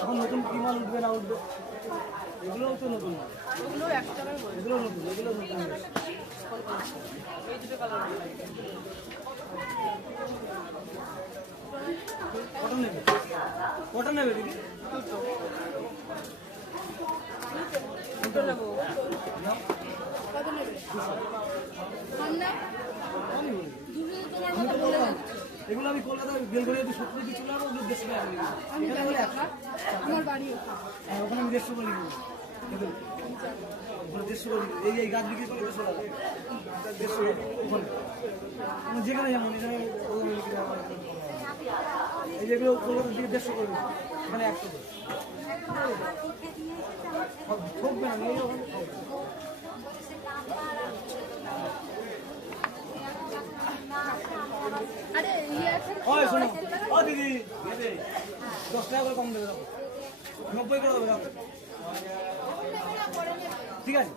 এখন নতুন কি মাল উঠবে না উঠবে এগুলোও তো নতুন মাল, ওগুলো 100 টাকায় বলে। এগুলো নতুন, এগুলো নতুন। এই দুটো কালার কটন নেবে, কটন নেবে দিদি, দুটো নেবো। নাও। কত নেবে? ঠান্ডা আমি বলি, তোমার আমি কথা তো বলে বললাম, এগুলো আমি কলকাতায় বেলঘড়িয়া 70 দিয়ে চলে আসবো, ওগুলো 150 টাকা করে দিবো। আমি এখানে জানি বলে টাকা, আমার বাড়ি ওখানে। আর ওখানে আমি 150 করে দিব। ওখানে 150 করে দিব। এই গাছ বিক্রি করে 150 টাকা, 150 ওখানে মানে যেখানে যেমন এখানে ওখানে বিক্রি হয়, এই যেগুলো কলকাতার দিকে 150 করে দিব, এখানে 100 করে ঠকবে না, নিয়ে যাও ওখানে ঠকবে না। আরে ইয়ে আছে না? ওই শোনো, ও দিদি 10 টাকা করে কম দেবে, রাখো 90 করে দেবে, রাখো ঠিক আছে।